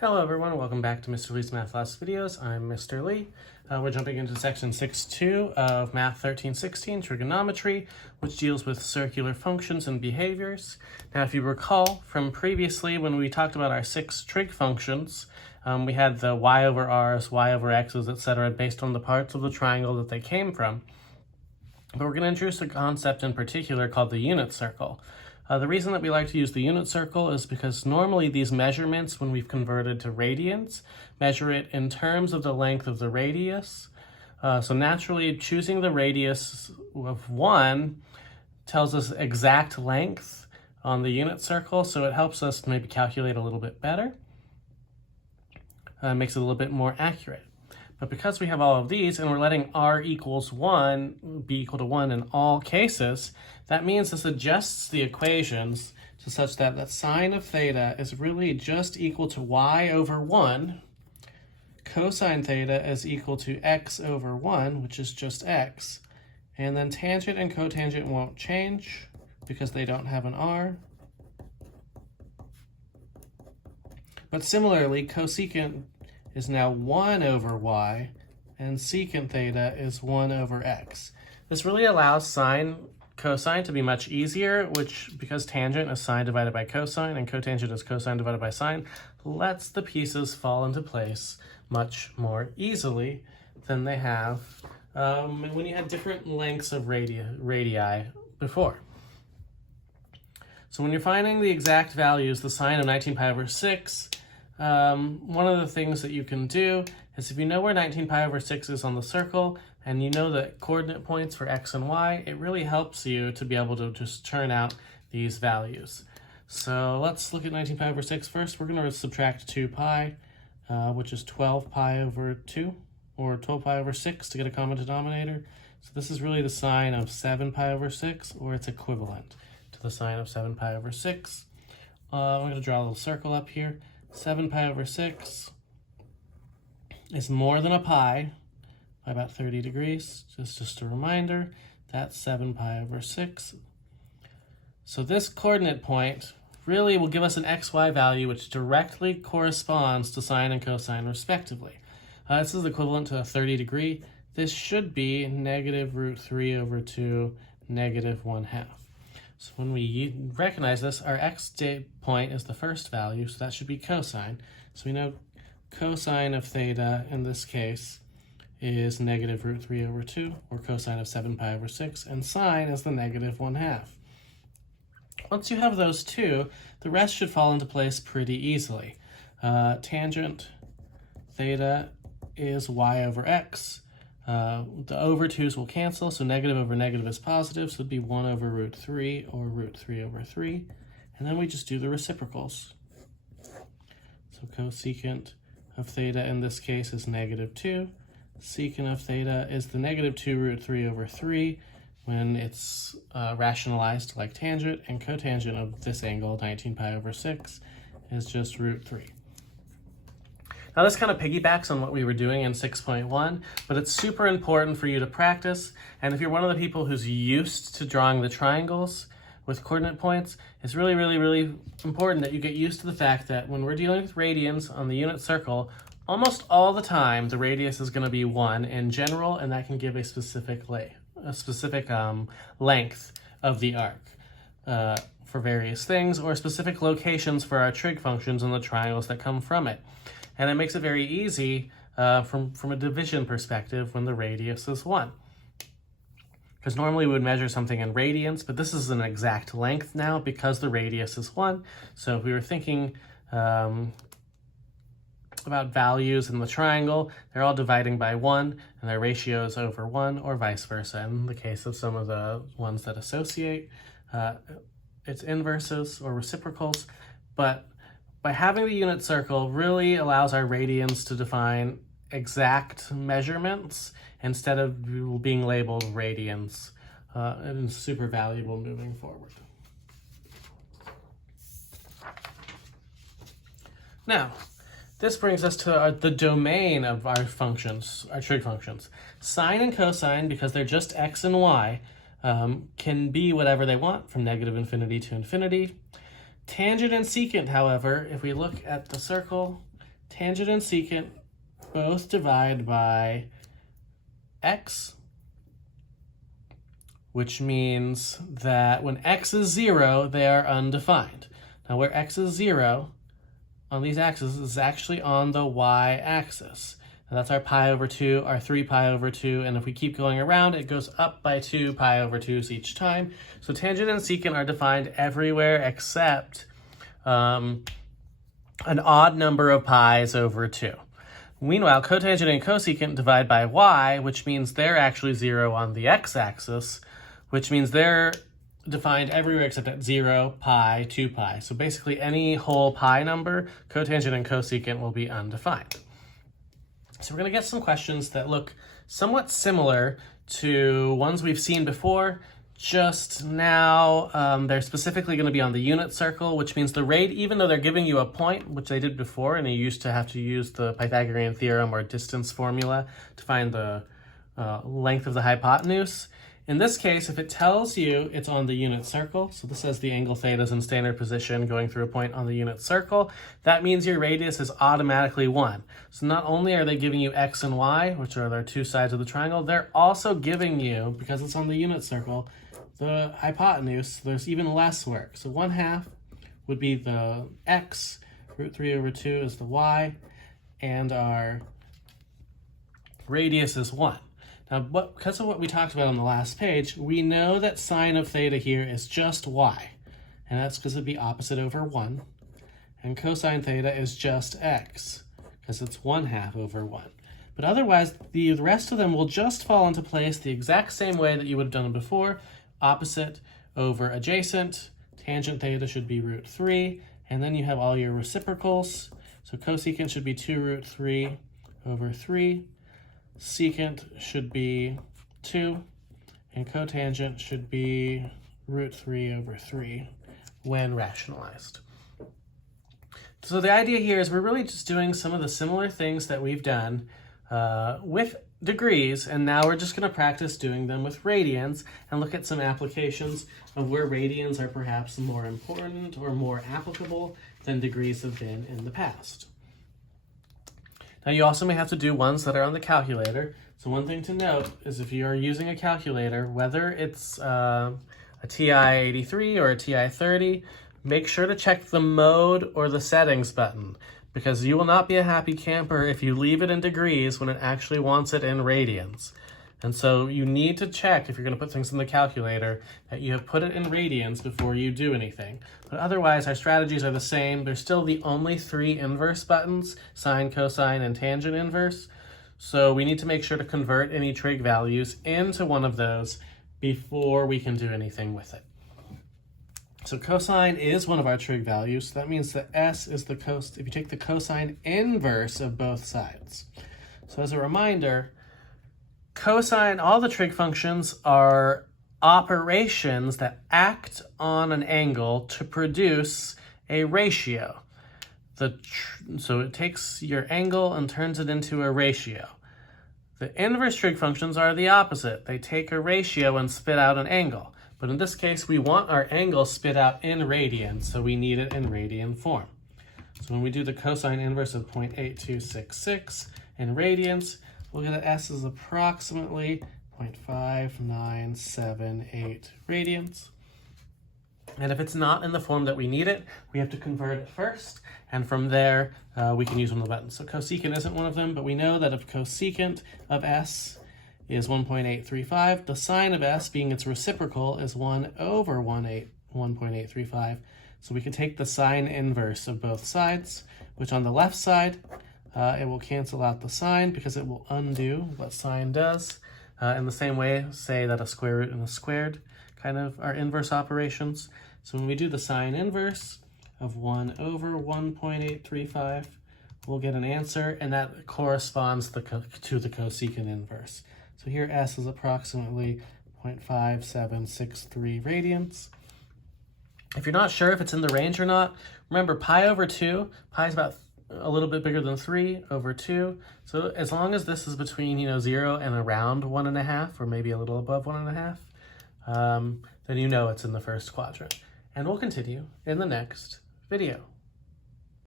Hello everyone, welcome back to Mr. Lee's Math Class videos. I'm Mr. Lee. We're jumping into section 6.2 of Math 1316, Trigonometry, which deals with circular functions and behaviors. Now if you recall from previously when we talked about our 6 trig functions, we had the y over r's, y over x's, etc. based on the parts of the triangle that they came from. But we're going to introduce a concept in particular called the unit circle. The reason that we like to use the unit circle is because normally these measurements, when we've converted to radians, measure it in terms of the length of the radius. So naturally, choosing the radius of 1 tells us exact length on the unit circle, so it helps us maybe calculate a little bit better. Makes it a little bit more accurate. But because we have all of these and we're letting r equals 1 be equal to 1 in all cases, that means this adjusts the equations to such that that sine of theta is really just equal to y over 1. Cosine theta is equal to x over 1, which is just x. And then tangent and cotangent won't change because they don't have an r. But similarly, cosecant is now 1 over y, and secant theta is 1 over x. This really allows sine, cosine to be much easier, which, because tangent is sine divided by cosine and cotangent is cosine divided by sine, lets the pieces fall into place much more easily than they have when you had different lengths of radii before. So when you're finding the exact values, the sine of 19 pi over 6, one of the things that you can do is if you know where 19 pi over 6 is on the circle and you know the coordinate points for x and y, it really helps you to be able to just turn out these values. So let's look at 19 pi over 6 first. We're going to subtract 2 pi, which is 12 pi over 2, or 12 pi over 6 to get a common denominator. So this is really the sine of 7 pi over 6, or its equivalent to the sine of 7 pi over 6. I'm going to draw a little circle up here. 7 pi over 6 is more than a pi by about 30 degrees. Just a reminder, that's 7 pi over 6. So this coordinate point really will give us an xy value which directly corresponds to sine and cosine respectively. This is equivalent to a 30 degree. This should be negative root 3 over 2, negative 1/2. So when we recognize this, our x point is the first value, so that should be cosine. So we know cosine of theta in this case is negative root 3 over 2, or cosine of 7 pi over 6, and sine is the negative 1/2. Once you have those two, the rest should fall into place pretty easily. Tangent theta is y over x. The over 2's will cancel, so negative over negative is positive, so it'd be 1 over root 3 or root 3 over 3. And then we just do the reciprocals. So cosecant of theta in this case is negative 2. Secant of theta is the negative 2 root 3 over 3 when it's rationalized like tangent, and cotangent of this angle, 19 pi over 6, is just root 3. Now this kind of piggybacks on what we were doing in 6.1, but it's super important for you to practice. And if you're one of the people who's used to drawing the triangles with coordinate points, it's really, really, really important that you get used to the fact that when we're dealing with radians on the unit circle, almost all the time the radius is going to be 1 in general, and that can give a specific length of the arc for various things, or specific locations for our trig functions and the triangles that come from it. And it makes it very easy from a division perspective when the radius is 1. Because normally we would measure something in radians, but this is an exact length now because the radius is 1. So if we were thinking about values in the triangle, they're all dividing by 1, and their ratio is over 1, or vice versa. In the case of some of the ones that associate, it's inverses or reciprocals, but by having the unit circle really allows our radians to define exact measurements instead of being labeled radians, and it's super valuable moving forward. Now, this brings us to the domain of our functions, our trig functions. Sine and cosine, because they're just x and y, can be whatever they want, from negative infinity to infinity. Tangent and secant, however, if we look at the circle, tangent and secant both divide by x, which means that when x is 0, they are undefined. Now where x is 0 on these axes is actually on the y-axis. And that's our pi over 2, our 3 pi over 2, and if we keep going around, it goes up by 2 pi over 2s each time. So tangent and secant are defined everywhere except an odd number of pi's over 2. Meanwhile, cotangent and cosecant divide by y, which means they're actually 0 on the x-axis, which means they're defined everywhere except at 0, pi, 2 pi. So basically any whole pi number, cotangent and cosecant will be undefined. So we're going to get some questions that look somewhat similar to ones we've seen before, just now they're specifically going to be on the unit circle, which means the radius, even though they're giving you a point, which they did before, and you used to have to use the Pythagorean theorem or distance formula to find the length of the hypotenuse. In this case, if it tells you it's on the unit circle, so this says the angle theta is in standard position going through a point on the unit circle, that means your radius is automatically 1. So not only are they giving you x and y, which are their two sides of the triangle, they're also giving you, because it's on the unit circle, the hypotenuse. So there's even less work. So 1/2 would be the x, root 3 over 2 is the y, and our radius is 1. Now, because of what we talked about on the last page, we know that sine of theta here is just y, and that's because it'd be opposite over 1, and cosine theta is just x, because it's 1/2 over 1. But otherwise, the rest of them will just fall into place the exact same way that you would have done it before, opposite over adjacent, tangent theta should be root 3, and then you have all your reciprocals, so cosecant should be 2 root 3 over 3, secant should be 2, and cotangent should be root 3 over 3 when rationalized. So the idea here is we're really just doing some of the similar things that we've done with degrees, and now we're just going to practice doing them with radians and look at some applications of where radians are perhaps more important or more applicable than degrees have been in the past. Now you also may have to do ones that are on the calculator. So one thing to note is if you are using a calculator, whether it's a TI-83 or a TI-30, make sure to check the mode or the settings button, because you will not be a happy camper if you leave it in degrees when it actually wants it in radians. And so you need to check, if you're going to put things in the calculator, that you have put it in radians before you do anything. But otherwise, our strategies are the same. There's still the only 3 inverse buttons, sine, cosine, and tangent inverse. So we need to make sure to convert any trig values into one of those before we can do anything with it. So cosine is one of our trig values. So that means that s is the if you take the cosine inverse of both sides. So as a reminder, cosine, all the trig functions are operations that act on an angle to produce a ratio. So it takes your angle and turns it into a ratio. The inverse trig functions are the opposite. They take a ratio and spit out an angle. But in this case, we want our angle spit out in radians, so we need it in radian form. So when we do the cosine inverse of 0.8266 in radians, we'll get that s is approximately 0.5978 radians. And if it's not in the form that we need it, we have to convert it first, and from there we can use one of the buttons. So cosecant isn't one of them, but we know that if cosecant of s is 1.835, the sine of s, being its reciprocal, is 1 over 1.835. So we can take the sine inverse of both sides, which on the left side, it will cancel out the sine because it will undo what sine does. In the same way, say that a square root and a squared kind of are inverse operations. So when we do the sine inverse of 1 over 1.835, we'll get an answer, and that corresponds to the cosecant inverse. So here s is approximately 0.5763 radians. If you're not sure if it's in the range or not, remember pi over 2, pi is about a little bit bigger than 3 over 2. So as long as this is between 0 and around 1.5, or maybe a little above 1.5, then you know it's in the first quadrant. And we'll continue in the next video.